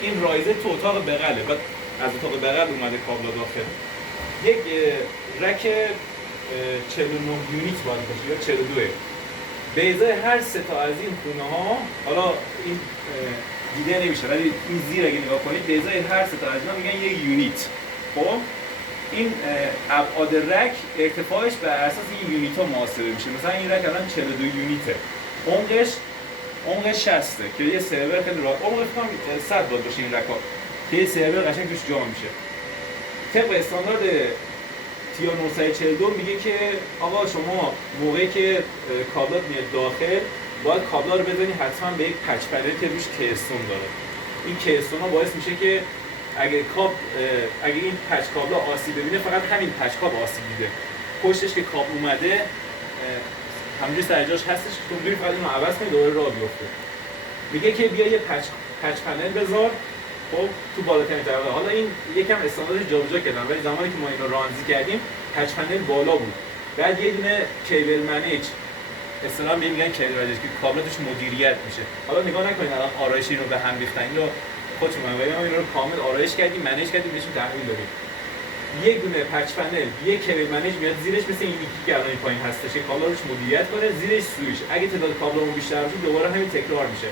این رایزه تو اتاق بغله، بعد از اتاق بغل اومده کابلا داخل. یک رک 49 یونیت باید باشه یا 42. به ازای هر سه تا از این خونه ها، حالا این دیده نمیشه ولی این زیر اگه نگاه کنید، به ازای هر سه تا از اینا میگن یک یونیت. خب این ابعاد رک ارتفاعش بر اساس این یونیت ها محاسبه میشه. مثلا این رک الان 42 یونیته، عمقش 60 که یه سرور خیلی راحت، عمق فکر کنم 100 باید باشه این رک‌ها که یه سرور قشنگ توش جا میشه. طبق استاندارد تیا 942 میگه که آقا شما موقعی که کابلات میاد داخل باید کابلا رو بزنی حتما به یک پچ پنل که روش کیستون داره. این کیستون ها باعث میشه که اگه این پچ کابلا آسیب ببینه فقط همین پچ کابل آسیب دیده، پشتش که کابل اومده همونجوری سر جاش هستش که اونجوری فقط اینو عوض کنی دوباره راه بیفته. میگه که بیا یه پچ پنل بذار خب تو بالاترین طبقه. حالا این یکم استاندارد جابجا کردن ولی زمانی که ما اینو رانندگی کردیم پچ پنل بالا بود. بعد یه دونه کیبل منیج، اصطلاحاً میگن کیبل منیج که کابل توش مدیریت میشه. حالا نگاه نکنید الان آرایش اینو به هم ریختن، اینو خودتون میگم ما اینو رو کامل آرایش کردیم، منیج کردیم، بهش تحویل دادیم. یک دونه پچ پنل، یک کیبل منیج میاد زیرش، مثل این یکی که الان این پایین هستش که کابل روش مدیریت کنه، زیرش سوئیچ. اگه تعداد کابلمون بیشتر بشه دوباره همین تکرار میشه.